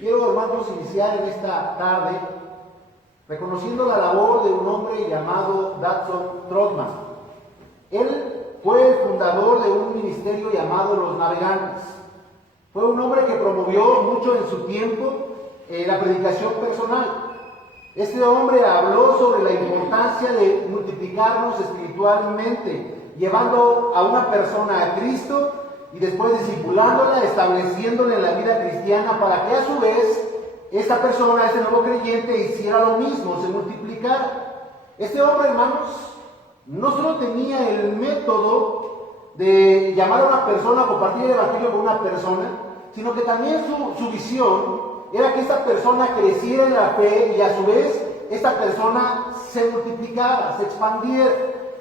Quiero, hermanos, iniciar en esta tarde reconociendo la labor de un hombre llamado Dodson Trotman. Él fue el fundador de un ministerio llamado Los Navegantes. Fue un hombre que promovió mucho en su tiempo la predicación personal. Este hombre habló sobre la importancia de multiplicarnos espiritualmente, llevando a una persona a Cristo y después discipulándola, estableciéndola en la vida cristiana para que a su vez esa persona, ese nuevo creyente, hiciera lo mismo, se multiplicara. Este hombre, hermanos, no solo tenía el método de llamar a una persona, compartir el evangelio con una persona, sino que también su visión era que esta persona creciera en la fe y a su vez esta persona se multiplicara, se expandiera,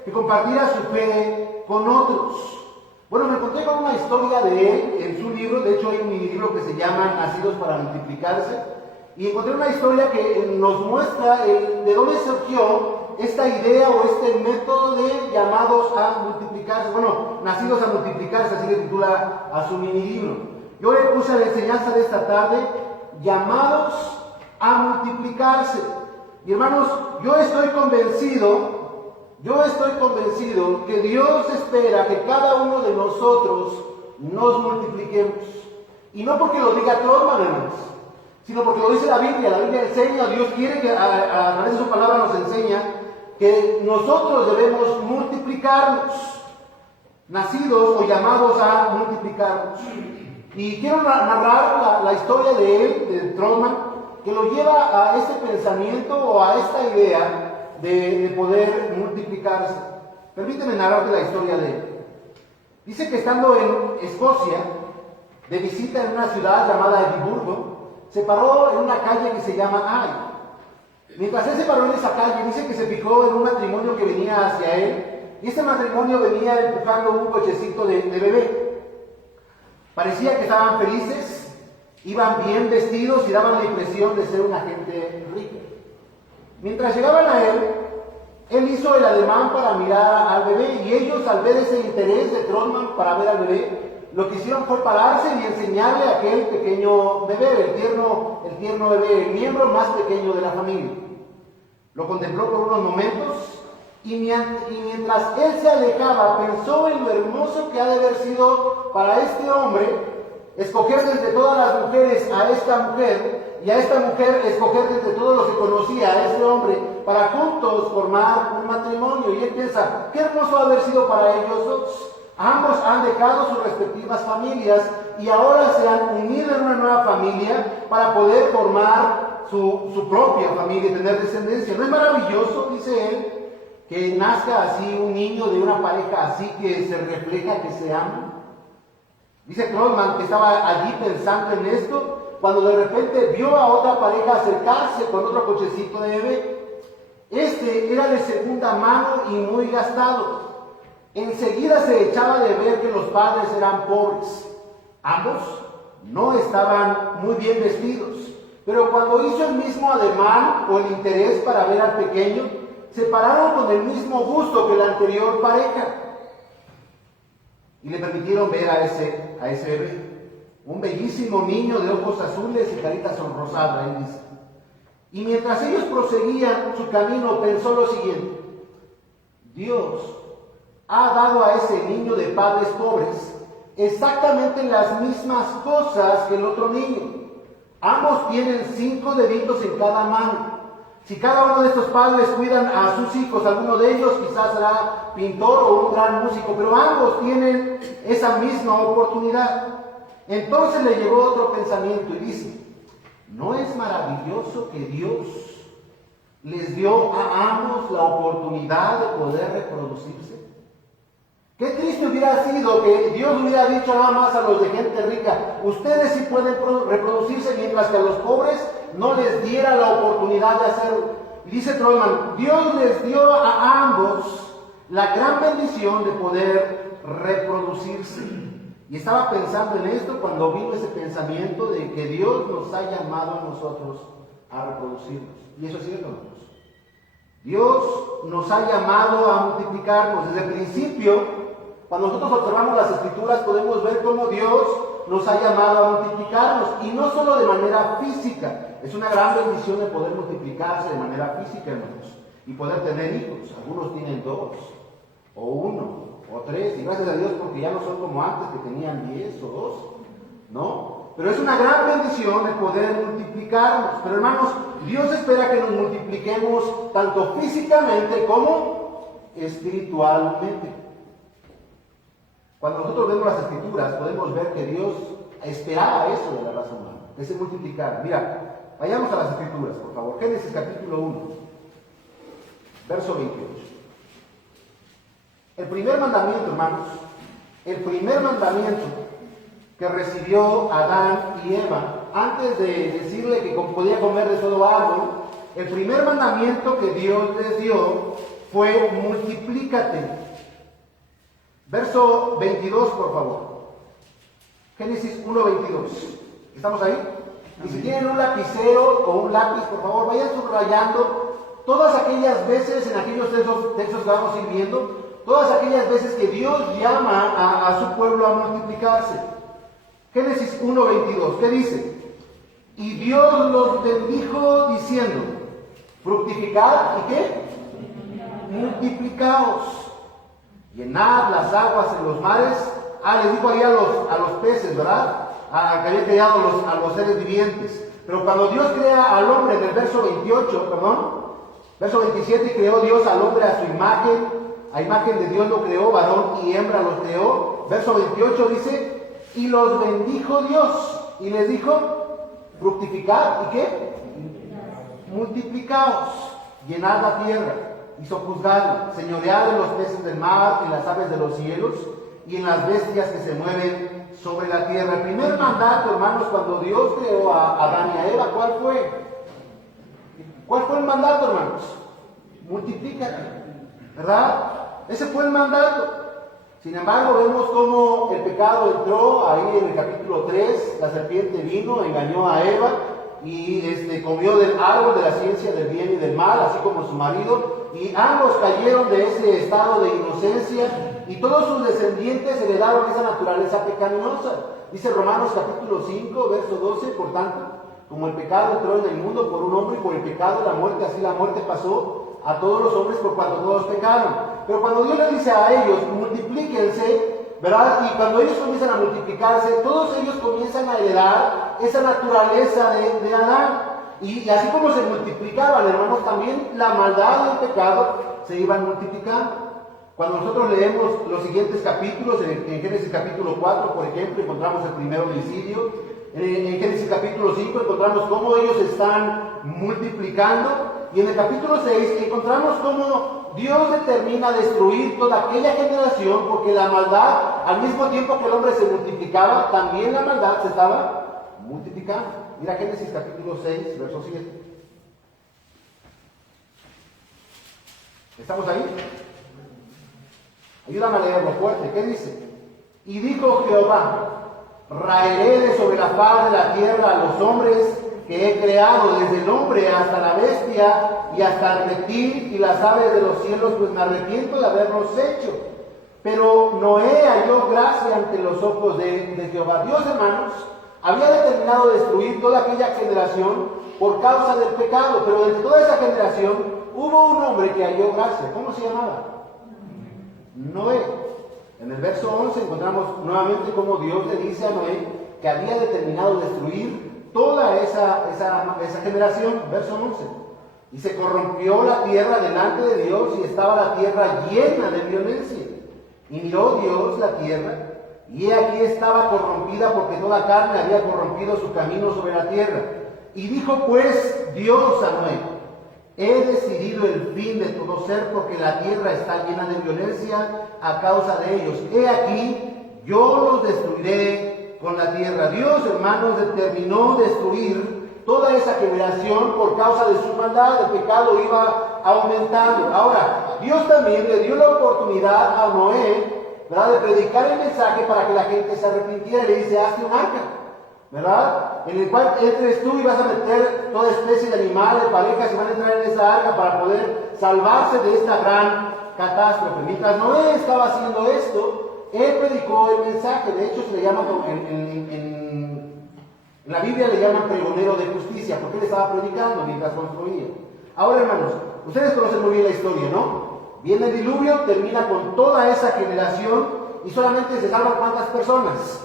que compartiera su fe con otros. Bueno, me encontré con una historia de él en su libro. De hecho hay un libro que se llama Nacidos para Multiplicarse, y encontré una historia que nos muestra de dónde surgió esta idea o este método de llamados a multiplicarse. Bueno, Nacidos a Multiplicarse, así le titula a su mini libro. Yo le puse a la enseñanza de esta tarde, llamados a multiplicarse. Y hermanos, yo estoy convencido que Dios espera que cada uno de nosotros nos multipliquemos. Y no porque lo diga Trotman, hermanos, sino porque lo dice la Biblia. La Biblia enseña, Dios quiere que a través de su palabra nos enseña que nosotros debemos multiplicarnos, nacidos o llamados a multiplicarnos. Y quiero narrar la historia de él, de Trotman, que lo lleva a ese pensamiento o a esta idea de poder multiplicarse. Permíteme narrarte la historia de él. Dice que estando en Escocia, de visita en una ciudad llamada Edimburgo, se paró en una calle que se llama Ay. Mientras él se paró en esa calle, dice que se fijó en un matrimonio que venía hacia él, y ese matrimonio venía empujando un cochecito de bebé. Parecía que estaban felices, iban bien vestidos y daban la impresión de ser una gente rica. Mientras llegaban a él hizo el ademán para mirar al bebé, y ellos, al ver ese interés de Trotman para ver al bebé, lo que hicieron fue pararse y enseñarle a aquel pequeño bebé, el tierno bebé, el miembro más pequeño de la familia. Lo contempló por unos momentos y mientras él se alejaba, pensó en lo hermoso que ha de haber sido para este hombre escoger de entre todas las mujeres a esta mujer, y a esta mujer escoger de entre todos los que conocía a ese hombre, para juntos formar un matrimonio. Y él piensa, qué hermoso ha haber sido para ellos dos. Ambos han dejado sus respectivas familias y ahora se han unido en una nueva familia para poder formar su propia familia y tener descendencia. ¿No es maravilloso, dice él, que nazca así un niño de una pareja así, que se refleja que se ama? Dice Trotman que estaba allí pensando en esto cuando de repente vio a otra pareja acercarse con otro cochecito de bebé. Este era de segunda mano y muy gastado. Enseguida se echaba de ver que los padres eran pobres. Ambos no estaban muy bien vestidos, pero cuando hizo el mismo ademán o el interés para ver al pequeño, se pararon con el mismo gusto que la anterior pareja y le permitieron ver a ese bebé. Un bellísimo niño de ojos azules y carita sonrosada, él dice. Y mientras ellos proseguían su camino, pensó lo siguiente: Dios ha dado a ese niño de padres pobres exactamente las mismas cosas que el otro niño. Ambos tienen 5 deditos en cada mano. Si cada uno de estos padres cuidan a sus hijos, alguno de ellos quizás será pintor o un gran músico, pero ambos tienen esa misma oportunidad. Entonces le llegó otro pensamiento y dice: ¿no es maravilloso que Dios les dio a ambos la oportunidad de poder reproducirse? Qué triste hubiera sido que Dios hubiera dicho nada más a los de gente rica: ustedes sí pueden reproducirse, mientras que a los pobres no les diera la oportunidad de hacerlo. Y dice Trotman, Dios les dio a ambos la gran bendición de poder reproducirse. Y estaba pensando en esto cuando vino ese pensamiento de que Dios nos ha llamado a nosotros a reproducirnos. Y eso es cierto, hermanos. Dios nos ha llamado a multiplicarnos. Desde el principio, cuando nosotros observamos las Escrituras, podemos ver cómo Dios nos ha llamado a multiplicarnos. Y no no solo de manera física. Es una gran bendición de poder multiplicarse de manera física, hermanos, y poder tener hijos. Algunos tienen 2, o 1, o 3, y gracias a Dios porque ya no son como antes que tenían 10 o 2, ¿no? Pero es una gran bendición el poder multiplicarnos. Pero hermanos, Dios espera que nos multipliquemos tanto físicamente como espiritualmente. Cuando nosotros vemos las Escrituras, podemos ver que Dios esperaba eso de la raza humana, que se multiplicara. Mira, vayamos a las Escrituras, por favor. Génesis capítulo 1, verso 28. El primer mandamiento, hermanos, el primer mandamiento que recibió Adán y Eva, antes de decirle que podía comer de todo árbol, el primer mandamiento que Dios les dio fue multiplícate. Verso 22, por favor. Génesis 1:22. ¿Estamos ahí? Y si tienen un lapicero o un lápiz, por favor, vayan subrayando todas aquellas veces, en aquellos textos que vamos a ir viendo, todas aquellas veces que Dios llama a su pueblo a multiplicarse. Génesis 1:22, ¿qué dice? Y Dios los bendijo diciendo, fructificad, ¿y qué? Multiplicaos, llenad las aguas en los mares. Les dijo ahí a los peces, ¿verdad? Que había creado a los seres vivientes. Pero cuando Dios crea al hombre, en el verso 27, creó Dios al hombre a su imagen, a imagen de Dios lo creó, varón y hembra los creó. Verso 28 dice, y los bendijo Dios, y les dijo, fructificad, ¿y qué? Multiplicaos, llenad la tierra, y sojuzgadla, señoread en los peces del mar, en las aves de los cielos, y en las bestias que se mueven sobre la tierra. El primer mandato, hermanos, cuando Dios creó a Adán y a Eva, ¿cuál fue? ¿Cuál fue el mandato, hermanos? Multiplícate, ¿verdad? Ese fue el mandato. Sin embargo, vemos cómo el pecado entró ahí en el capítulo 3, la serpiente vino, engañó a Eva y comió del árbol de la ciencia del bien y del mal, así como su marido, y ambos cayeron de ese estado de inocencia y todos sus descendientes heredaron esa naturaleza pecaminosa. Dice Romanos capítulo 5, verso 12, por tanto, como el pecado entró en el mundo por un hombre y por el pecado la muerte, así la muerte pasó a todos los hombres por cuanto todos pecaron. Pero cuando Dios le dice a ellos, multiplíquense, ¿verdad? Y cuando ellos comienzan a multiplicarse, todos ellos comienzan a heredar esa naturaleza de Adán. Y así como se multiplicaban, hermanos, también la maldad y el pecado se iban multiplicando. Cuando nosotros leemos los siguientes capítulos, en Génesis capítulo 4, por ejemplo, encontramos el primer homicidio. En Génesis capítulo 5 encontramos cómo ellos están multiplicando. Y en el capítulo 6 encontramos cómo Dios determina destruir toda aquella generación, porque la maldad, al mismo tiempo que el hombre se multiplicaba, también la maldad se estaba multiplicando. Mira Génesis capítulo 6, verso 7. ¿Estamos ahí? Ayúdame a leerlo fuerte. ¿Qué dice? Y dijo Jehová, raeré de sobre la faz de la tierra a los hombres que he creado, desde el hombre hasta la bestia y hasta el reptil y las aves de los cielos, pues me arrepiento de haberlos hecho. Pero Noé halló gracia ante los ojos de Jehová. Dios, hermanos, había determinado destruir toda aquella generación por causa del pecado, pero de toda esa generación hubo un hombre que halló gracia. ¿Cómo se llamaba? Noé. En el verso 11 encontramos nuevamente cómo Dios le dice a Noé que había determinado destruir toda esa generación. Verso 11. Y se corrompió la tierra delante de Dios y estaba la tierra llena de violencia. Y miró Dios la tierra, y he aquí estaba corrompida, porque toda carne había corrompido su camino sobre la tierra. Y dijo pues Dios a Noé, he decidido el fin de todo ser, porque la tierra está llena de violencia a causa de ellos. He aquí, yo los destruiré con la tierra. Dios, hermanos, determinó destruir toda esa generación por causa de su maldad. El pecado iba aumentando. Ahora, Dios también le dio la oportunidad a Noé, ¿verdad?, de predicar el mensaje para que la gente se arrepintiera. Le dice, hazte un arca, ¿verdad?, en el cual entres tú y vas a meter toda especie de animales, parejas, y van a entrar en esa arca para poder salvarse de esta gran catástrofe. Mientras Noé estaba haciendo esto, él predicó el mensaje. De hecho, se le llama En la Biblia le llaman pregonero de justicia, porque él estaba predicando mientras construía. Ahora, hermanos, ustedes conocen muy bien la historia, ¿no? Viene el diluvio, termina con toda esa generación y solamente se salvan ¿cuántas personas?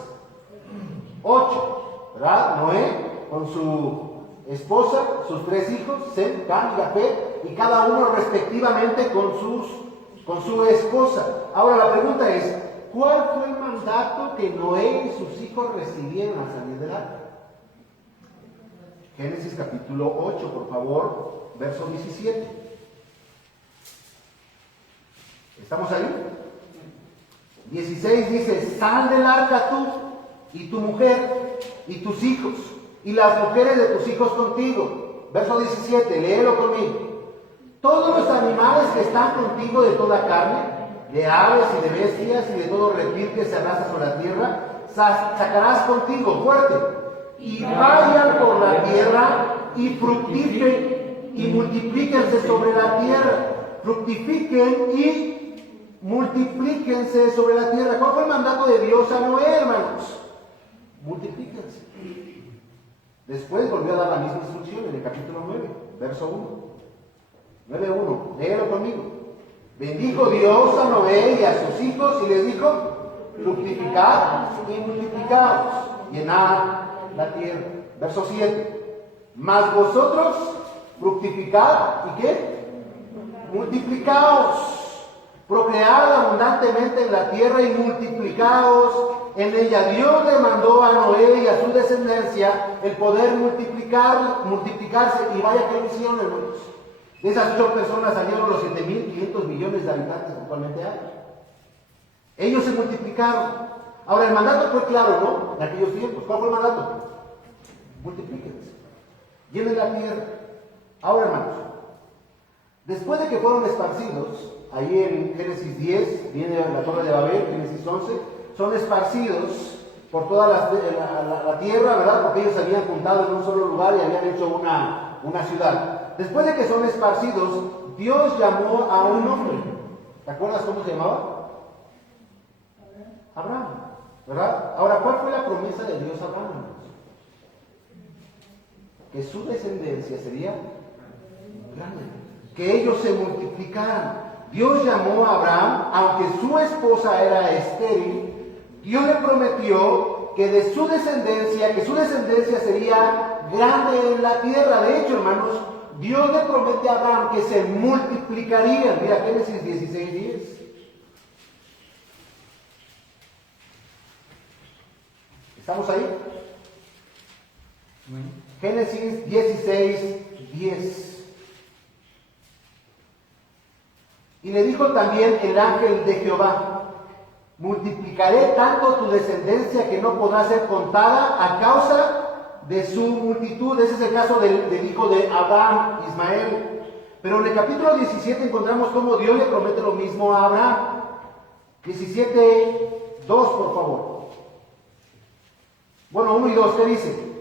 8, ¿verdad? Noé con su esposa, sus 3 hijos, Sem, Cam y Jafet, y cada uno respectivamente con su esposa. Ahora la pregunta es, ¿cuál fue el mandato que Noé y sus hijos recibieron al salir del arca? Génesis capítulo 8, por favor, verso 17. ¿Estamos ahí? 16 dice, sal del arca tú y tu mujer y tus hijos y las mujeres de tus hijos contigo. Verso 17, léelo conmigo. Todos los animales que están contigo de toda carne, de aves y de bestias y de todo reptil que se arrastra sobre la tierra, sacarás contigo, fuerte, y vayan por la tierra y fructifiquen y multiplíquense sobre la tierra. Fructifiquen y multiplíquense sobre la tierra. ¿Cuál fue el mandato de Dios a Noé, hermanos? Multiplíquense. Después volvió a dar la misma instrucción en el capítulo 9, verso 1. 9:1, léelo conmigo. Bendijo Dios a Noé y a sus hijos y les dijo, fructificad y multiplicaos, llenad la tierra. Verso 7. Mas vosotros fructificad y ¿qué? Multiplicaos. Procread abundantemente en la tierra y multiplicaos en ella. Dios le mandó a Noé y a su descendencia el poder multiplicarse, y vaya que lo hicieron, hermanos. De esas 8 personas salieron los 7.500 millones de habitantes que actualmente hay. Ellos se multiplicaron. Ahora, el mandato fue claro, ¿no? En aquellos tiempos. ¿Cuál fue el mandato? Multiplíquense. Llenen la tierra. Ahora, hermanos, después de que fueron esparcidos, ahí en Génesis 10, viene la Torre de Babel, Génesis 11, son esparcidos por toda la tierra, ¿verdad? Porque ellos se habían juntado en un solo lugar y habían hecho una ciudad. Después de que son esparcidos, Dios llamó a un hombre. ¿Te acuerdas cómo se llamaba? Abraham, ¿verdad? Ahora, ¿cuál fue la promesa de Dios a Abraham? Que su descendencia sería grande, que ellos se multiplicaran. Dios llamó a Abraham, aunque su esposa era estéril, Dios le prometió que de su descendencia, que su descendencia sería grande en la tierra. De hecho, hermanos, Dios le promete a Abraham que se multiplicarían. Mira, Génesis 16:10. ¿Estamos ahí? Génesis 16:10. Y le dijo también el ángel de Jehová, multiplicaré tanto tu descendencia que no podrá ser contada a causa de su multitud. Ese es el caso del hijo de Abraham, Ismael. Pero en el capítulo 17 encontramos cómo Dios le promete lo mismo a Abraham. 17:2, por favor. Bueno, 1 y 2, ¿qué dice?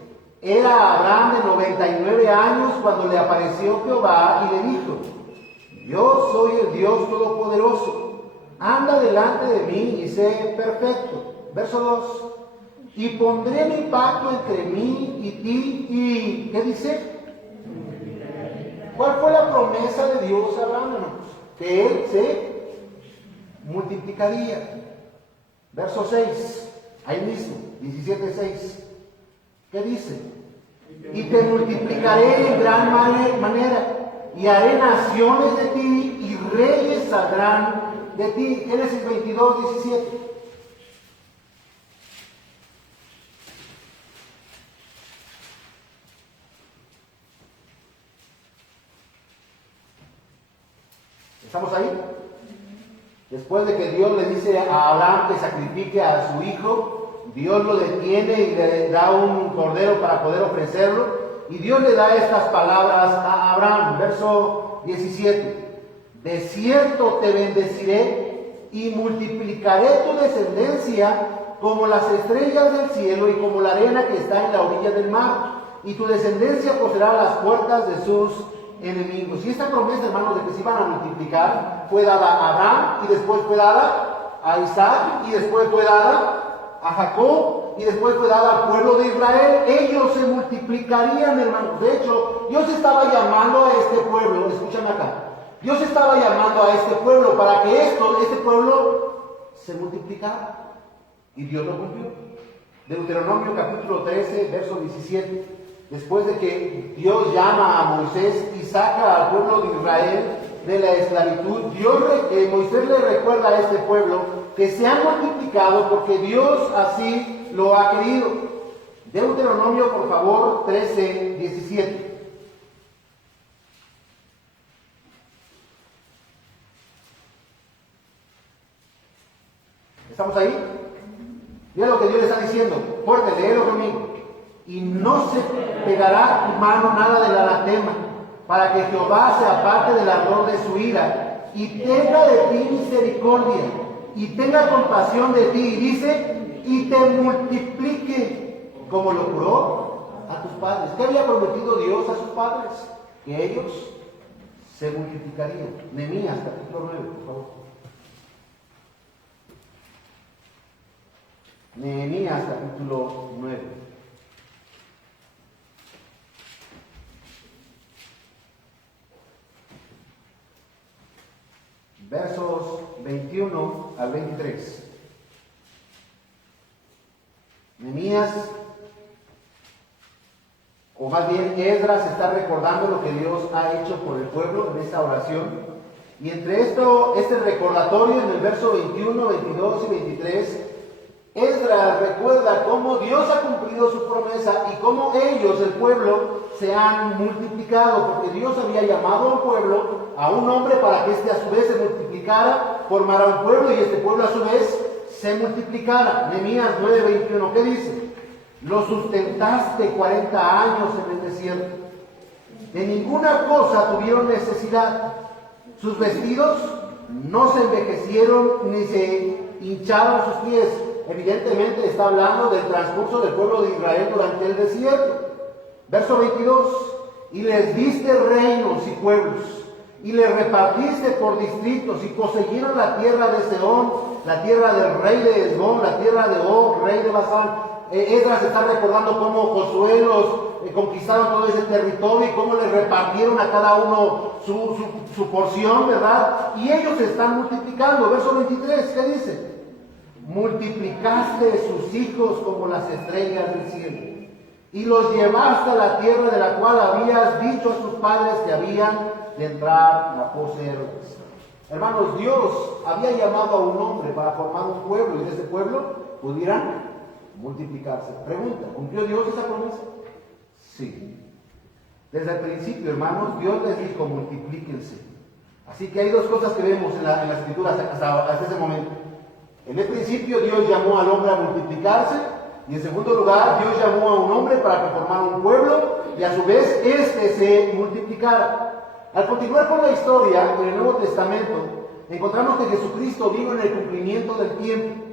Era Abraham de 99 años cuando le apareció Jehová y le dijo, yo soy el Dios Todopoderoso, anda delante de mí y sé perfecto. Verso 2, y pondré mi pacto entre mí y ti, y ¿qué dice? ¿Cuál fue la promesa de Dios a Abraham, hermanos? Que él se multiplicaría. Verso 6, ahí mismo, 17:6, ¿qué dice? Y te multiplicaré en gran manera, y haré naciones de ti, y reyes saldrán de ti. Génesis 22:17. ¿Estamos ahí? Después de que Dios le dice a Abraham que sacrifique a su hijo, Dios lo detiene y le da un cordero para poder ofrecerlo. Y Dios le da estas palabras a Abraham, verso 17. De cierto te bendeciré y multiplicaré tu descendencia como las estrellas del cielo y como la arena que está en la orilla del mar. Y tu descendencia poseerá las puertas de sus enemigos. Y esta promesa, hermanos, de que se iban a multiplicar, fue dada a Abraham y después fue dada a Isaac y después fue dada a Jacob y después fue dada al pueblo de Israel. Ellos se multiplicarían, hermanos. De hecho, Dios estaba llamando a este pueblo, escúchame acá, Dios estaba llamando a este pueblo para que este pueblo se multiplicara. Y Dios lo cumplió. Deuteronomio capítulo 13, verso 17. Después de que Dios llama a Moisés y saca al pueblo de Israel de la esclavitud, Moisés le recuerda a este pueblo que se han multiplicado porque Dios así lo ha querido. Deuteronomio, por favor, 13, 17. ¿Estamos ahí? Mira lo que Dios le está diciendo. Fuerte, léelo conmigo. Y no se pegará tu mano nada del anatema, para que Jehová se aparte del ardor de su ira, y tenga de ti misericordia, y tenga compasión de ti, y dice, y te multiplique, como lo juró a tus padres. ¿Qué había prometido Dios a sus padres? Que ellos se multiplicarían. Nehemías capítulo 9, por favor. Nehemías capítulo 9. Versos 21 al 23. Nehemías, o más bien Esdras, está recordando lo que Dios ha hecho por el pueblo en esta oración. Y entre este recordatorio en el verso 21, 22 y 23, Esdras recuerda cómo Dios ha cumplido su promesa y cómo ellos, el pueblo, se han multiplicado, porque Dios había llamado al pueblo, a un hombre, para que éste a su vez se multiplicara, formara un pueblo y este pueblo a su vez se multiplicara. Nehemías 9:21, ¿qué dice? Lo sustentaste 40 años en el desierto. De ninguna cosa tuvieron necesidad. Sus vestidos no se envejecieron ni se hincharon sus pies. Evidentemente está hablando del transcurso del pueblo de Israel durante el desierto. Verso 22. Y les diste reinos y pueblos, y les repartiste por distritos, y poseyeron la tierra de Sehón, la tierra del rey de Hesbón, la tierra de Og, rey de Basán. Esdras está recordando cómo Josué los conquistaron todo ese territorio y cómo les repartieron a cada uno su porción, ¿verdad? Y ellos se están multiplicando. Verso 23, ¿qué dice? Multiplicaste sus hijos como las estrellas del cielo, y los llevaste a la tierra de la cual habías dicho a sus padres que habían de entrar a poseerlos. Hermanos, Dios había llamado a un hombre para formar un pueblo y de ese pueblo pudieran multiplicarse. Pregunta, ¿cumplió Dios esa promesa? Sí. Desde el principio, hermanos, Dios les dijo, multiplíquense. Así que hay dos cosas que vemos en las Escrituras hasta ese momento. En el principio Dios llamó al hombre a multiplicarse, y en segundo lugar Dios llamó a un hombre para que formara un pueblo y a su vez éste se multiplicara. Al continuar con la historia en el Nuevo Testamento, encontramos que Jesucristo vino en el cumplimiento del tiempo.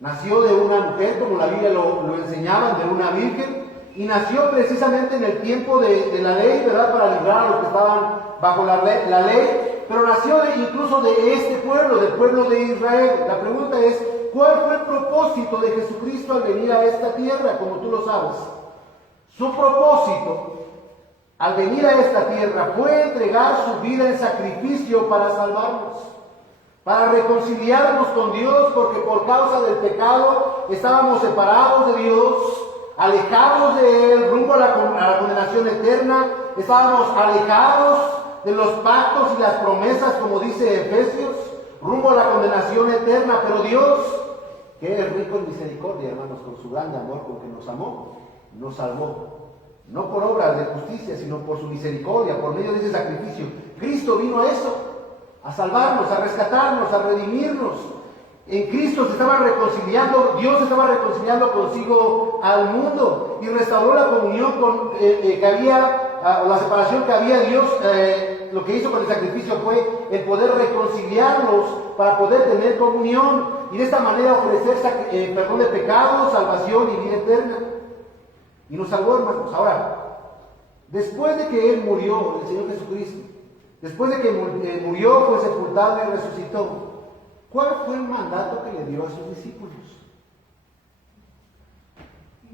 Nació de una mujer, como la Biblia lo enseñaba, de una virgen, y nació precisamente en el tiempo de la ley, ¿verdad?, para librar a los que estaban bajo la ley, pero nació incluso de este pueblo, del pueblo de Israel. La pregunta es, ¿cuál fue el propósito de Jesucristo al venir a esta tierra, como tú lo sabes? Su propósito al venir a esta tierra fue entregar su vida en sacrificio para salvarnos, para reconciliarnos con Dios, porque por causa del pecado estábamos separados de Dios, alejados de Él, rumbo a la condenación eterna. Estábamos alejados de los pactos y las promesas, como dice Efesios, rumbo a la condenación eterna. Pero Dios, que es rico en misericordia, hermanos, con su grande amor con que nos amó, nos salvó. No por obras de justicia, sino por su misericordia, por medio de ese sacrificio. Cristo vino a eso, a salvarnos, a rescatarnos, a redimirnos. En Cristo se estaba reconciliando, Dios estaba reconciliando consigo al mundo y restauró la comunión que había, o la separación que había. Dios, lo que hizo con el sacrificio fue el poder reconciliarnos para poder tener comunión y de esta manera ofrecer perdón de pecados, salvación y vida eterna. Y nos salvó, hermanos. Ahora, después de que Él murió, el Señor Jesucristo, después de que murió, fue sepultado y resucitó, ¿cuál fue el mandato que le dio a sus discípulos?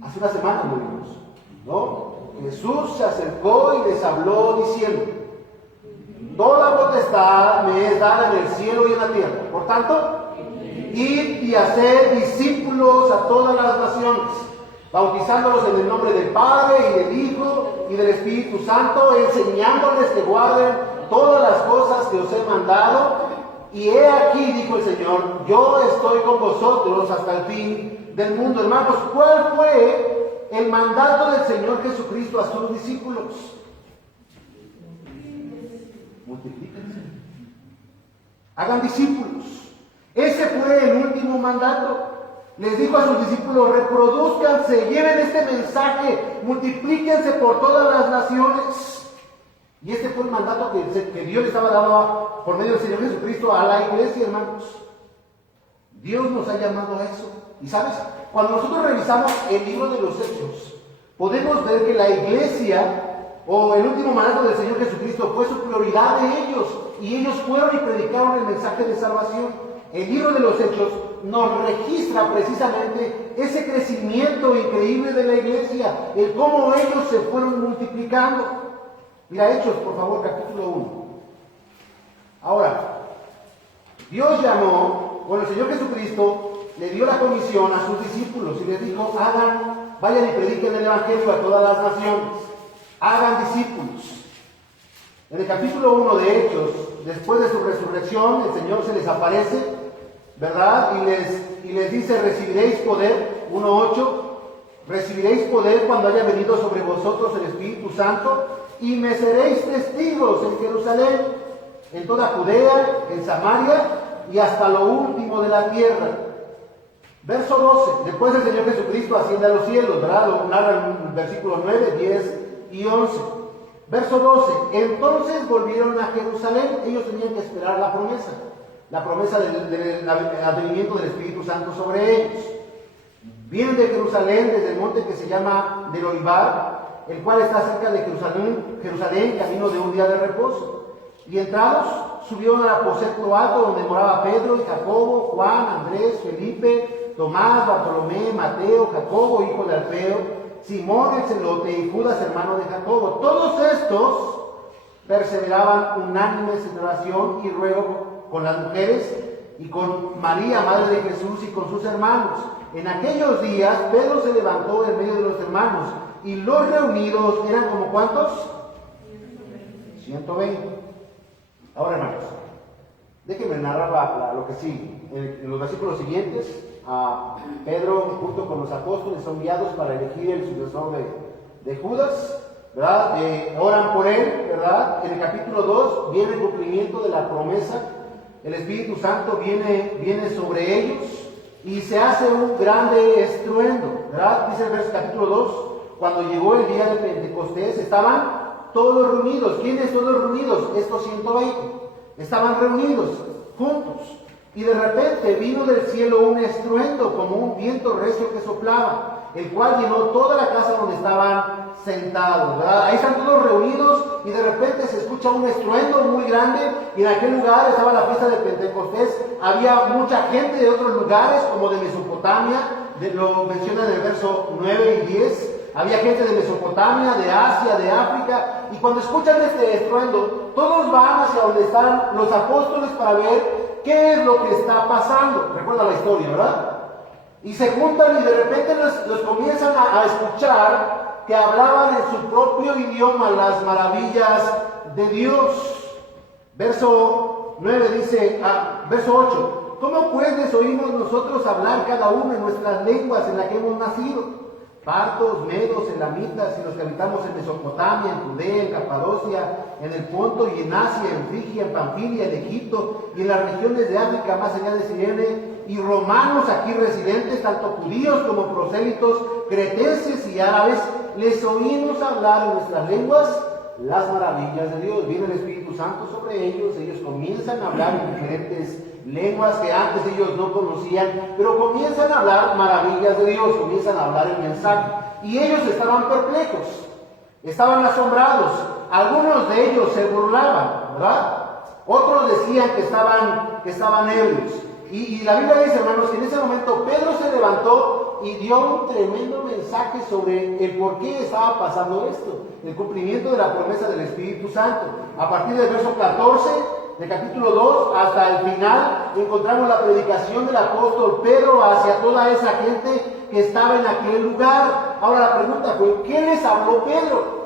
Hace una semana lo vimos, ¿no? Jesús se acercó y les habló diciendo: toda potestad me es dada en el cielo y en la tierra. Por tanto, id y haced discípulos a todas las naciones, bautizándolos en el nombre del Padre y del Hijo y del Espíritu Santo, enseñándoles que guarden todas las cosas que os he mandado. Y he aquí, dijo el Señor, yo estoy con vosotros hasta el fin del mundo. Hermanos, ¿cuál fue el mandato del Señor Jesucristo a sus discípulos? Multiplíquense, hagan discípulos. Ese fue el último mandato. Les dijo a sus discípulos: reproduzcanse, lleven este mensaje, multiplíquense por todas las naciones. Y este fue el mandato que Dios le estaba dando por medio del Señor Jesucristo a la iglesia, hermanos. Dios nos ha llamado a eso. Y sabes, cuando nosotros revisamos el libro de los Hechos, podemos ver que la iglesia, o el último mandato del Señor Jesucristo, fue su prioridad de ellos. Y ellos fueron y predicaron el mensaje de salvación. El libro de los Hechos nos registra precisamente ese crecimiento increíble de la iglesia, el cómo ellos se fueron multiplicando. Mira Hechos, por favor, capítulo 1. Ahora, Dios llamó, el Señor Jesucristo le dio la comisión a sus discípulos y les dijo: vayan y prediquen el Evangelio a todas las naciones, hagan discípulos. En el capítulo 1 de Hechos, después de su resurrección, el Señor se les aparece, ¿verdad? Y les dice: recibiréis poder, 1:8, recibiréis poder cuando haya venido sobre vosotros el Espíritu Santo, y me seréis testigos en Jerusalén, en toda Judea, en Samaria y hasta lo último de la tierra. Verso 12, después el Señor Jesucristo asciende a los cielos, ¿verdad? Lo narra en versículos 9, 10 y 11. Verso 12, entonces volvieron a Jerusalén. Ellos tenían que esperar la promesa del advenimiento del Espíritu Santo sobre ellos. Vienen de Jerusalén desde el monte que se llama del Olivar, el cual está cerca de Jerusalén, camino de un día de reposo. Y entrados, subieron al aposento alto donde moraba Pedro y Jacobo, Juan, Andrés, Felipe, Tomás, Bartolomé, Mateo, Jacobo, hijo de Alfeo, Simón el celote y Judas, hermano de Jacobo. Todos estos perseveraban unánimes en oración y ruego con las mujeres y con María, madre de Jesús, y con sus hermanos. En aquellos días Pedro se levantó en medio de los hermanos, y los reunidos eran como ¿cuántos? 120. Ahora, hermanos, déjenme narrar lo que sigue. En los versículos siguientes, Pedro junto con los apóstoles son guiados para elegir el sucesor de Judas, ¿verdad? Oran por él, ¿verdad? En el capítulo 2 viene el cumplimiento de la promesa. El Espíritu Santo viene sobre ellos y se hace un grande estruendo, ¿verdad? Dice el capítulo 2, cuando llegó el día de Pentecostés, estaban todos reunidos. ¿Quiénes todos reunidos? Estos 120. Estaban reunidos, juntos. Y de repente vino del cielo un estruendo, como un viento recio que soplaba, el cual llenó toda la casa donde estaban sentados, ¿verdad? Ahí están todos reunidos y de repente se escucha un estruendo muy grande, y en aquel lugar estaba la fiesta de Pentecostés. Había mucha gente de otros lugares, como de Mesopotamia, lo menciona en el verso 9 y 10. Había gente de Mesopotamia, de Asia, de África, y cuando escuchan este estruendo, todos van hacia donde están los apóstoles para ver qué es lo que está pasando. Recuerda la historia, ¿verdad? Y se juntan y de repente los comienzan a escuchar que hablaban en su propio idioma las maravillas de Dios. Verso 9 dice, verso 8, ¿cómo pues les oímos nosotros hablar cada uno en nuestras lenguas en las que hemos nacido? Partos, medos, elamitas y los que habitamos en Mesopotamia, en Judea, en Capadocia, en el Ponto y en Asia, en Frigia, en Panfilia, en Egipto y en las regiones de África más allá de Cirene, y romanos aquí residentes, tanto judíos como prosélitos, cretenses y árabes, les oímos hablar en nuestras lenguas las maravillas de Dios. Viene el Espíritu Santo sobre ellos comienzan a hablar en diferentes lenguas que antes ellos no conocían, pero comienzan a hablar maravillas de Dios, comienzan a hablar el mensaje. Y ellos estaban perplejos, estaban asombrados. Algunos de ellos se burlaban, ¿verdad? Otros decían que estaban ebrios. Y la Biblia dice, hermanos, que en ese momento Pedro se levantó y dio un tremendo mensaje sobre el por qué estaba pasando esto, el cumplimiento de la promesa del Espíritu Santo. A partir del verso 14 de capítulo 2 hasta el final encontramos la predicación del apóstol Pedro hacia toda esa gente que estaba en aquel lugar. Ahora la pregunta fue, ¿qué les habló Pedro?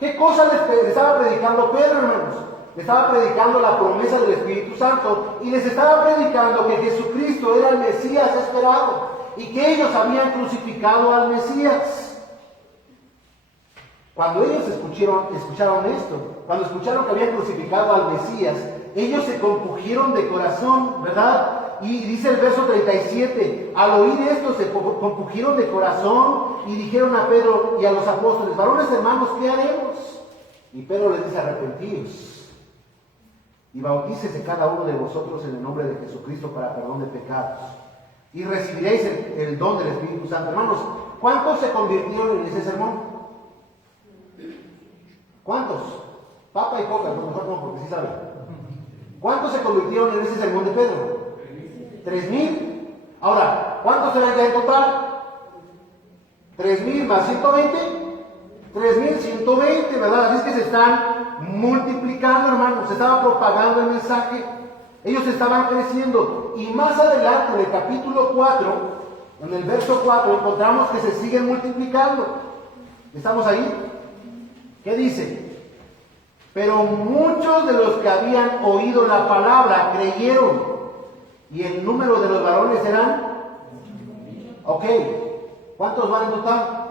¿Qué cosa les estaba predicando Pedro, hermanos? Le estaba predicando la promesa del Espíritu Santo y les estaba predicando que Jesucristo era el Mesías esperado y que ellos habían crucificado al Mesías. Cuando ellos escucharon esto, cuando escucharon que habían crucificado al Mesías, ellos se compungieron de corazón, ¿verdad? Y dice el verso 37, al oír esto se compungieron de corazón y dijeron a Pedro y a los apóstoles, varones hermanos, ¿qué haremos? Y Pedro les dice, arrepentíos y bautícese cada uno de vosotros en el nombre de Jesucristo para perdón de pecados y recibiréis el don del Espíritu Santo. Hermanos, ¿cuántos se convirtieron en ese sermón? ¿Cuántos? Papa y coca, a lo mejor no, porque sí saben. ¿Cuántos se convirtieron en ese sermón de Pedro? 3,000. Ahora, ¿cuántos serán ya en total? 3,000 más 120. 3,120, ¿verdad? Así es que se están multiplicando, hermanos. Se estaba propagando el mensaje. Ellos estaban creciendo. Y más adelante, en el capítulo 4, en el verso 4, encontramos que se siguen multiplicando. ¿Estamos ahí? ¿Qué dice? Pero muchos de los que habían oído la palabra creyeron. Y el número de los varones eran, ok, ¿cuántos van en total?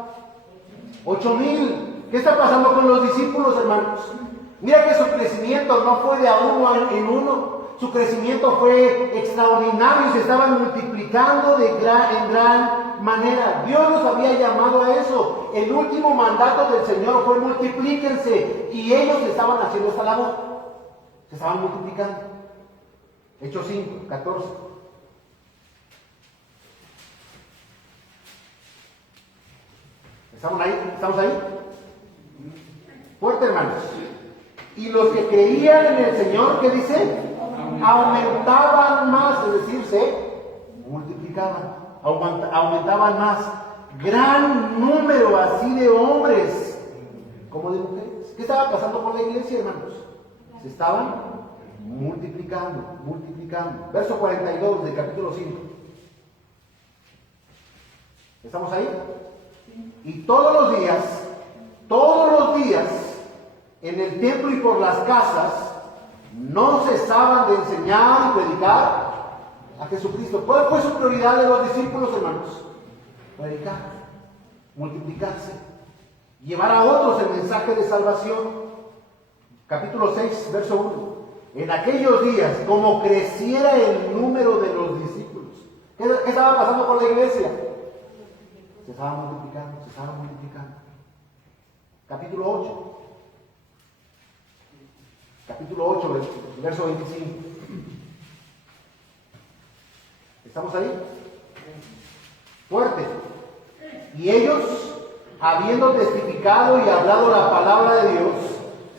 8,000. ¿Qué está pasando con los discípulos, hermanos? Mira que su crecimiento no fue de a uno en uno, su crecimiento fue extraordinario y se estaban multiplicando en gran manera. Dios los había llamado a eso. El último mandato del Señor fue multiplíquense y ellos estaban haciendo esta labor, se estaban multiplicando. Hechos 5, 14. ¿Estamos ahí? ¿Estamos ahí? Fuerte, hermanos. Y los que creían en el Señor, ¿qué dice? Aumentaban más, es decir, se multiplicaban, aumentaban más. Gran número así de hombres como de mujeres. ¿Qué estaba pasando con la iglesia, hermanos? Se estaban multiplicando. Verso 42 del capítulo 5. ¿Estamos ahí? Y todos los días, en el templo y por las casas, no cesaban de enseñar y predicar a Jesucristo. ¿Cuál fue su prioridad de los discípulos, hermanos? Predicar, multiplicarse, llevar a otros el mensaje de salvación. Capítulo 6, verso 1. En aquellos días, como creciera el número de los discípulos. ¿Qué estaba pasando con la iglesia? Se estaba multiplicando. Capítulo 8. Capítulo 8, verso 25. ¿Estamos ahí? Fuerte. Y ellos, habiendo testificado y hablado la palabra de Dios,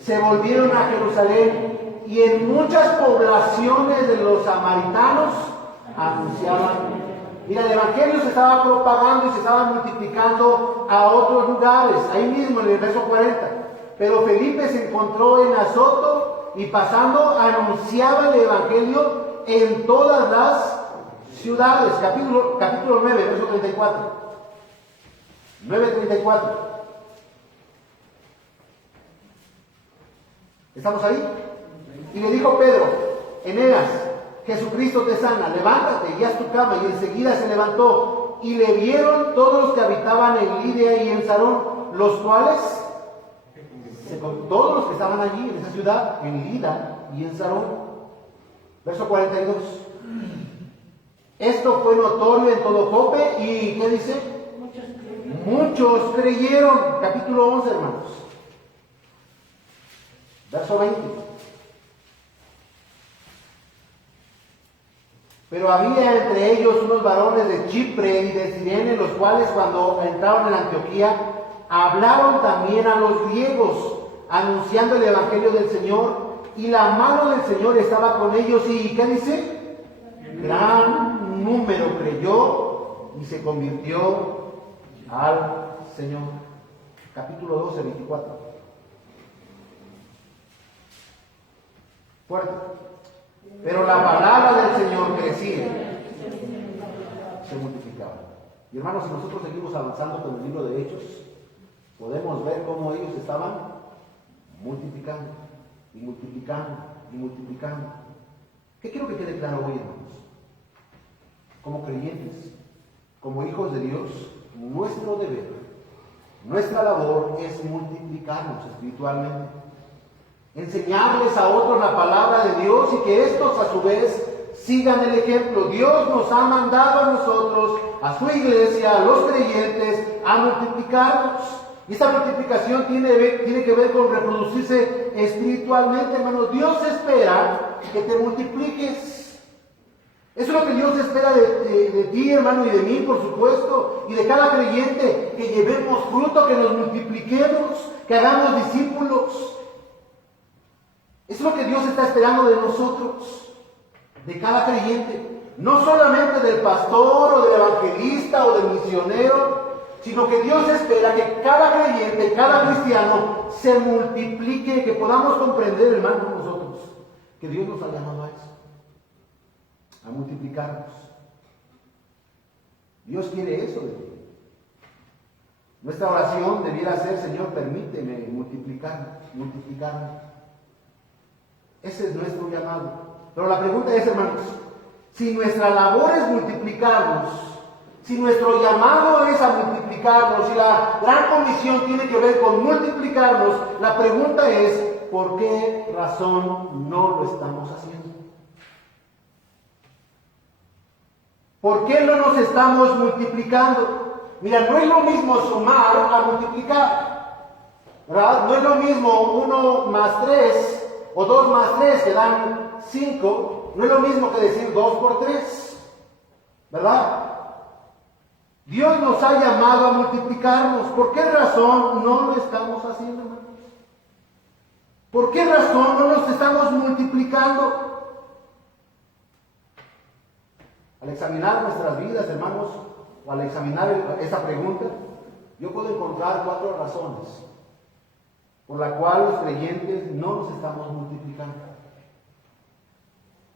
se volvieron a Jerusalén y en muchas poblaciones de los samaritanos anunciaban. Mira, el evangelio se estaba propagando y se estaba multiplicando a otros lugares. Ahí mismo en el verso 40. Pero Felipe se encontró en Azoto y pasando anunciaba el evangelio en todas las ciudades. Capítulo 9, verso 34. 9:34. ¿Estamos ahí? Y le dijo Pedro, Eneas, Jesucristo te sana, levántate y haz tu cama. Y enseguida se levantó y le vieron todos los que habitaban en Lidia y en Sarón, los cuales, todos los que estaban allí en esa ciudad, en Lida y en Sarón. Verso 42. Esto fue notorio en todo Jope y ¿qué dice? Muchos creyeron. Capítulo 11, hermanos. Verso 20. Pero había entre ellos unos varones de Chipre y de Cirene, los cuales cuando entraron en Antioquía, hablaron también a los griegos, anunciando el evangelio del Señor, y la mano del Señor estaba con ellos. ¿Y qué dice? Gran número creyó y se convirtió al Señor. Capítulo 12, 24. Fuerte. Pero la palabra del Señor crecía, se multiplicaba. Y hermanos, si nosotros seguimos avanzando con el libro de Hechos, podemos ver cómo ellos estaban multiplicando y multiplicando y multiplicando. ¿Qué quiero que quede claro hoy, hermanos? Como creyentes, como hijos de Dios, nuestro deber, nuestra labor es multiplicarnos espiritualmente, enseñarles a otros la palabra de Dios y que estos a su vez sigan el ejemplo. Dios nos ha mandado a nosotros, a su iglesia, a los creyentes, a multiplicarnos. Y esta multiplicación tiene que ver con reproducirse espiritualmente, hermanos. Dios espera que te multipliques. Eso es lo que Dios espera de ti, hermano, y de mí, por supuesto, y de cada creyente, que llevemos fruto, que nos multipliquemos, que hagamos discípulos. Eso es lo que Dios está esperando de nosotros, de cada creyente. No solamente del pastor o del evangelista o del misionero, sino que Dios espera que cada creyente, cada cristiano se multiplique, que podamos comprender, hermanos, nosotros, que Dios nos ha llamado a eso, a multiplicarnos. Dios quiere eso de ti. Nuestra oración debiera ser: Señor, permíteme multiplicarme. Ese es nuestro llamado. Pero la pregunta es, hermanos, si nuestra labor es multiplicarnos, si nuestro llamado es a multiplicarnos, si la gran comisión tiene que ver con multiplicarnos, la pregunta es: ¿por qué razón no lo estamos haciendo? ¿Por qué no nos estamos multiplicando? Mira, no es lo mismo sumar a multiplicar, ¿verdad? No es lo mismo 1 más 3 o 2 más 3 que dan 5, no es lo mismo que decir 2 por 3, ¿verdad? Dios nos ha llamado a multiplicarnos. ¿Por qué razón no lo estamos haciendo, hermanos? ¿Por qué razón no nos estamos multiplicando? Al examinar nuestras vidas, hermanos, o al examinar esta pregunta, yo puedo encontrar 4 razones por las cuales los creyentes no nos estamos multiplicando.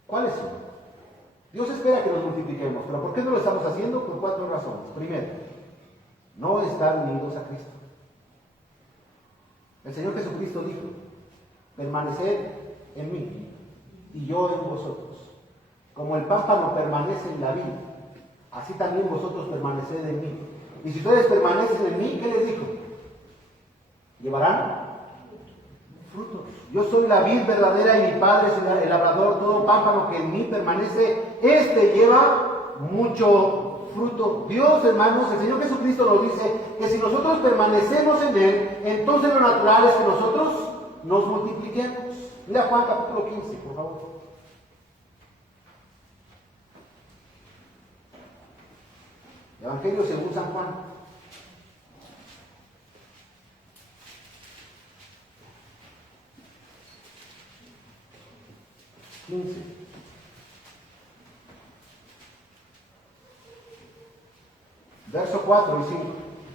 ¿Cuáles son? Dios espera que nos multipliquemos, pero ¿por qué no lo estamos haciendo? Por 4 razones. Primero, no estar unidos a Cristo. El Señor Jesucristo dijo: permaneced en mí y yo en vosotros. Como el pámpano permanece en la vid, así también vosotros permaneced en mí. Y si ustedes permanecen en mí, ¿qué les dijo? Llevarán frutos. Yo soy la vid verdadera y mi Padre es el labrador. Todo pámpano que en mí permanece, este lleva mucho fruto. Dios, hermanos, el Señor Jesucristo nos dice que si nosotros permanecemos en Él, entonces lo natural es que nosotros nos multipliquemos. Mira Juan capítulo 15, por favor. Evangelio según San Juan. Verso 4 y 5.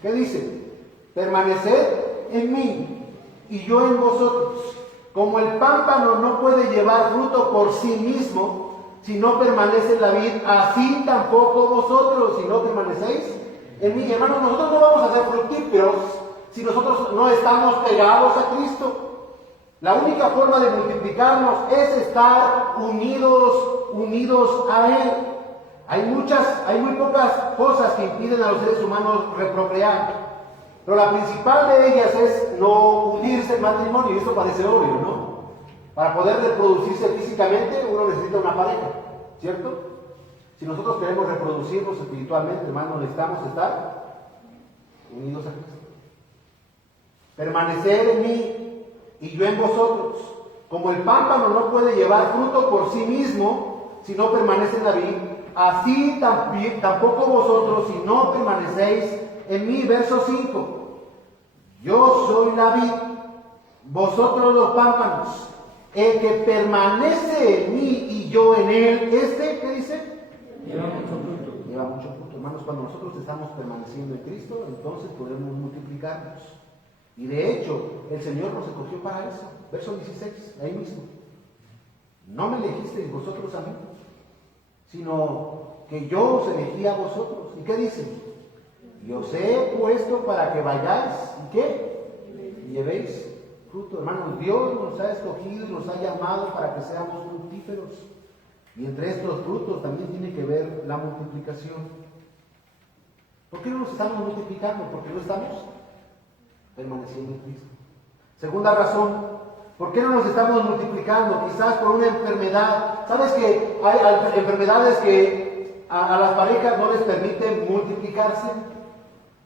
¿Qué dice? Permaneced en mí y yo en vosotros. Como el pámpano no puede llevar fruto por sí mismo si no permanece en la vid, así tampoco vosotros si no permanecéis en mí. Hermanos, nosotros no vamos a ser fructíferos si nosotros no estamos pegados a Cristo. La única forma de multiplicarnos es estar unidos a Él. Hay muy pocas cosas que impiden a los seres humanos reprocrear, pero la principal de ellas es no unirse en matrimonio, y esto parece obvio, ¿no? Para poder reproducirse físicamente uno necesita una pareja, ¿cierto? Si nosotros queremos reproducirnos espiritualmente, hermanos, necesitamos estar unidos a Cristo. Permanecer en mí y yo en vosotros. Como el pámpano no puede llevar fruto por sí mismo si no permanece en la vid, así tampoco vosotros si no permanecéis en mí. Verso 5. Yo soy la vid, vosotros los pámpanos. El que permanece en mí y yo en él, ¿qué dice? Lleva mucho fruto. Lleva mucho fruto, hermanos. cuando nosotros estamos permaneciendo en Cristo, entonces podemos multiplicarnos. Y de hecho, el Señor nos escogió para eso. Verso 16, ahí mismo. No me elegisteis vosotros a mí, sino que yo os elegí a vosotros. ¿Y qué dice? Y os he puesto para que vayáis, ¿y qué? Y llevéis fruto. Hermanos, Dios nos ha escogido y nos ha llamado para que seamos fructíferos. Y entre estos frutos también tiene que ver la multiplicación. ¿Por qué no nos estamos multiplicando? Porque no estamos permaneciendo en Cristo. Segunda razón, ¿por qué no nos estamos multiplicando? Quizás por una enfermedad. ¿Sabes que hay enfermedades que a las parejas no les permiten multiplicarse?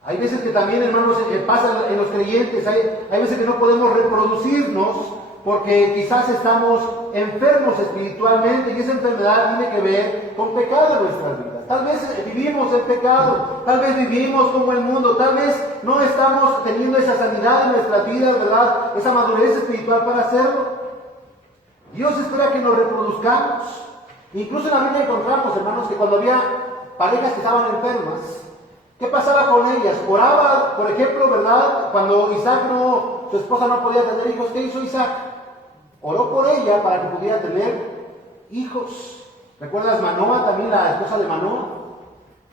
Hay veces que también, hermanos, pasa en los creyentes. Hay veces que no podemos reproducirnos porque quizás estamos enfermos espiritualmente y esa enfermedad tiene que ver con pecado en nuestras vidas. Tal vez vivimos en pecado, tal vez vivimos como el mundo, tal vez no estamos teniendo esa sanidad en nuestras vidas, ¿verdad? Esa madurez espiritual para hacerlo. Dios espera que nos reproduzcamos. Incluso en la Biblia encontramos, hermanos, que cuando había parejas que estaban enfermas, ¿qué pasaba con ellas? Oraba, por ejemplo, ¿verdad? Cuando su esposa no podía tener hijos, ¿qué hizo Isaac? Oró por ella para que pudiera tener hijos. ¿Recuerdas Manoa, también la esposa de Manoa?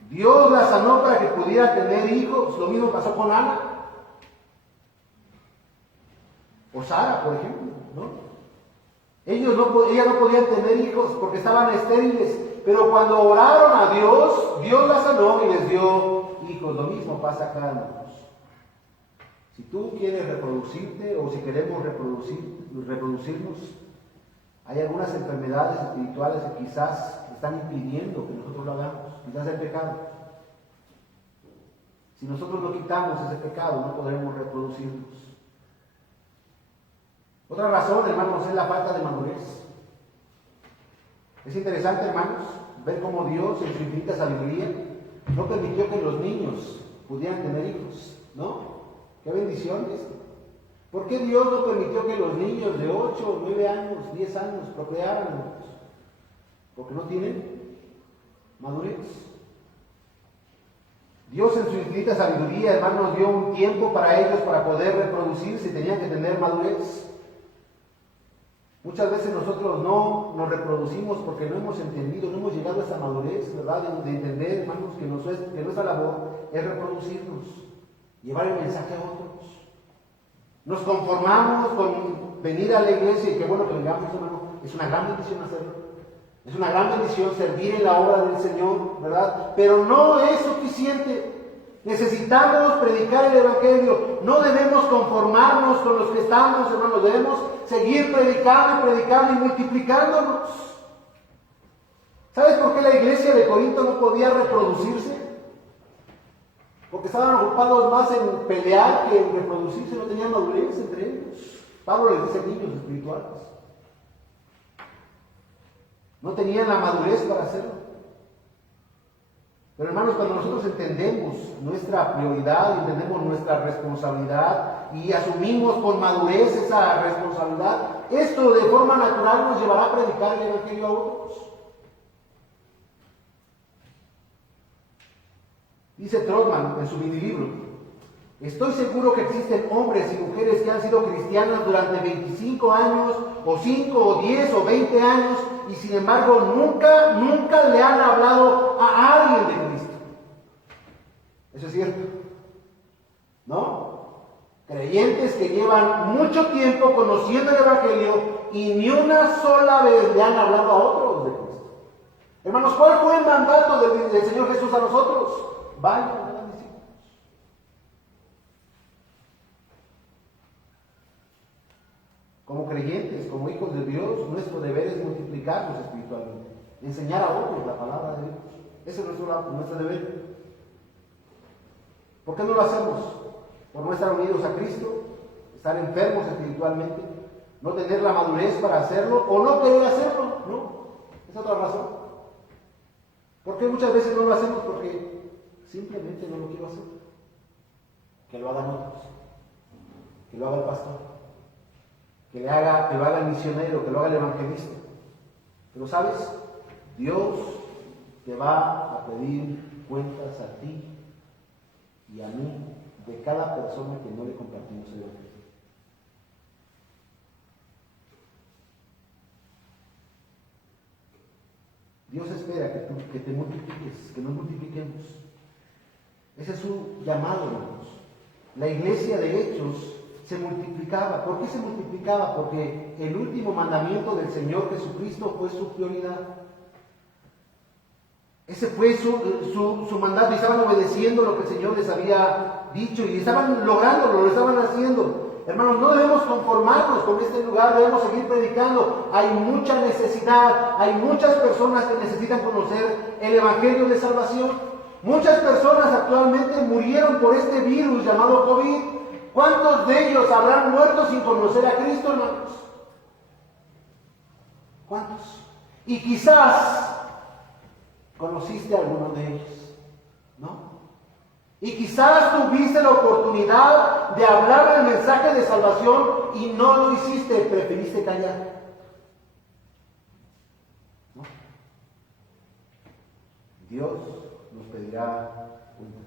Dios la sanó para que pudiera tener hijos. Lo mismo pasó con Ana. O Sara, por ejemplo, ¿no? Ellas no podían tener hijos porque estaban estériles. Pero cuando oraron a Dios, Dios la sanó y les dio hijos. Lo mismo pasa acá, hermanos. Si tú quieres reproducirte o si queremos reproducirnos, hay algunas enfermedades espirituales que quizás están impidiendo que nosotros lo hagamos. Quizás el pecado. Si nosotros no quitamos ese pecado, no podremos reproducirnos. Otra razón, hermanos, es la falta de madurez. Es interesante, hermanos, ver cómo Dios, en su infinita sabiduría, no permitió que los niños pudieran tener hijos, ¿no? ¡Qué bendición esto! ¿Por qué Dios no permitió que los niños de 8, 9 años, 10 años procrearan, hermanos? Porque no tienen madurez. Dios en su infinita sabiduría, hermanos, dio un tiempo para ellos para poder reproducirse y tenían que tener madurez. Muchas veces nosotros no nos reproducimos porque no hemos entendido, no hemos llegado a esa madurez, ¿verdad? De entender, hermanos, que nuestra labor es reproducirnos, llevar el mensaje a otros. Nos conformamos con venir a la iglesia y qué bueno que vengamos, hermano. Es una gran bendición hacerlo. Es una gran bendición servir en la obra del Señor, ¿verdad? Pero no es suficiente. Necesitamos predicar el Evangelio. No debemos conformarnos con los que estamos, hermanos. Debemos seguir predicando y multiplicándonos. ¿Sabes por qué la iglesia de Corinto no podía reproducirse? Porque estaban ocupados más en pelear que en reproducirse. No tenían madurez entre ellos. Pablo les dice niños espirituales. No tenían la madurez para hacerlo. Pero hermanos, cuando nosotros entendemos nuestra prioridad, entendemos nuestra responsabilidad y asumimos con madurez esa responsabilidad, esto de forma natural nos llevará a predicar el Evangelio a otros. Dice Trotman en su mini libro: estoy seguro que existen hombres y mujeres que han sido cristianos durante 25 años, o 5, o 10, o 20 años, y sin embargo nunca le han hablado a alguien de Cristo. Eso es cierto, ¿no? Creyentes que llevan mucho tiempo conociendo el Evangelio y ni una sola vez le han hablado a otros de Cristo. Hermanos, ¿cuál fue el mandato del Señor Jesús a nosotros? Vayan a los discípulos. Como creyentes, como hijos de Dios, nuestro deber es multiplicarnos espiritualmente, enseñar a otros la palabra de Dios. Ese es nuestro deber. ¿Por qué no lo hacemos? Por no estar unidos a Cristo, estar enfermos espiritualmente, no tener la madurez para hacerlo o no querer hacerlo. No, es otra razón. ¿Por qué muchas veces no lo hacemos? Porque simplemente no lo quiero hacer. Que lo hagan otros, que lo haga el pastor, que lo haga el misionero, que lo haga el evangelista. Pero ¿sabes? Dios te va a pedir cuentas a ti y a mí de cada persona que no le compartimos el Evangelio. Dios espera que te multipliques, que nos multipliquemos. Ese es su llamado, hermanos. La iglesia de Hechos se multiplicaba. ¿Por qué se multiplicaba? Porque el último mandamiento del Señor Jesucristo fue su prioridad. Ese fue su mandato, y estaban obedeciendo lo que el Señor les había dicho, y estaban lográndolo, lo estaban haciendo. Hermanos, no debemos conformarnos con este lugar, debemos seguir predicando. Hay mucha necesidad, hay muchas personas que necesitan conocer el Evangelio de salvación. Muchas personas actualmente murieron por este virus llamado COVID. ¿Cuántos de ellos habrán muerto sin conocer a Cristo, hermanos? ¿Cuántos? Y quizás conociste a alguno de ellos, ¿no? Y quizás tuviste la oportunidad de hablar el mensaje de salvación y no lo hiciste, preferiste callar, ¿no? Dios nos pedirá cuentas.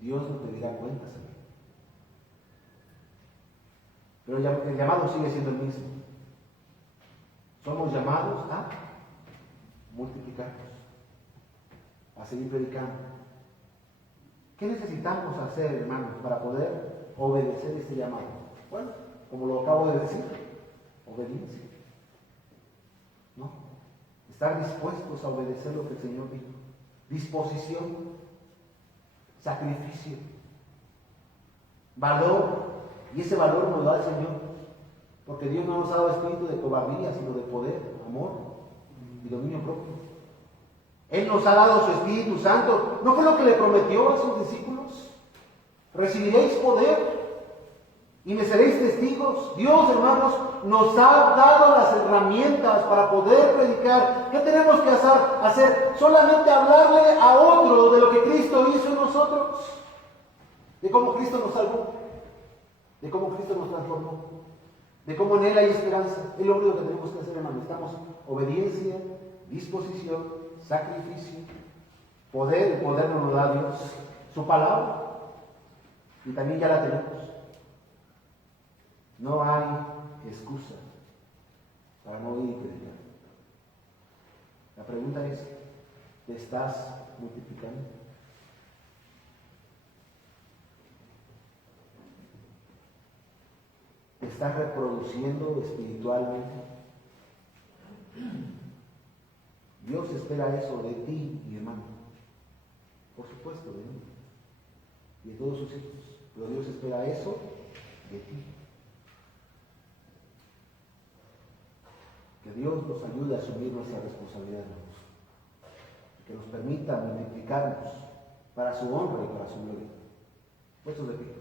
Dios nos pedirá cuentas, amigo. Pero el llamado sigue siendo el mismo. Somos llamados a multiplicarnos, a seguir predicando. ¿Qué necesitamos hacer, hermanos, para poder obedecer este llamado? Bueno, como lo acabo de decir, obediencia, ¿no? Estar dispuestos a obedecer lo que el Señor dijo. Disposición, sacrificio, valor, y ese valor nos lo da el Señor, porque Dios no nos ha dado espíritu de cobardía, sino de poder, amor y dominio propio. Él nos ha dado su Espíritu Santo. ¿No fue lo que le prometió a sus discípulos? Recibiréis poder y me seréis testigos. Dios, hermanos, nos ha dado las herramientas para poder predicar. ¿Qué tenemos que hacer? Solamente hablarle a otro de lo que Cristo hizo en nosotros, de cómo Cristo nos salvó, de cómo Cristo nos transformó, de cómo en Él hay esperanza. Es lo único que tenemos que hacer, hermanos. Necesitamos obediencia, disposición, sacrificio, poder. El poder nos lo da Dios, su palabra, y también ya la tenemos. No hay excusa para no ir y predicar. La pregunta es, ¿te estás multiplicando? ¿Te estás reproduciendo espiritualmente? Dios espera eso de ti, mi hermano. Por supuesto, de mí y de todos sus hijos. Pero Dios espera eso de ti. Que Dios nos ayude a asumir nuestra responsabilidad, hermanos. Que nos permita multiplicarnos para su honra y para su gloria. Puestos de pie.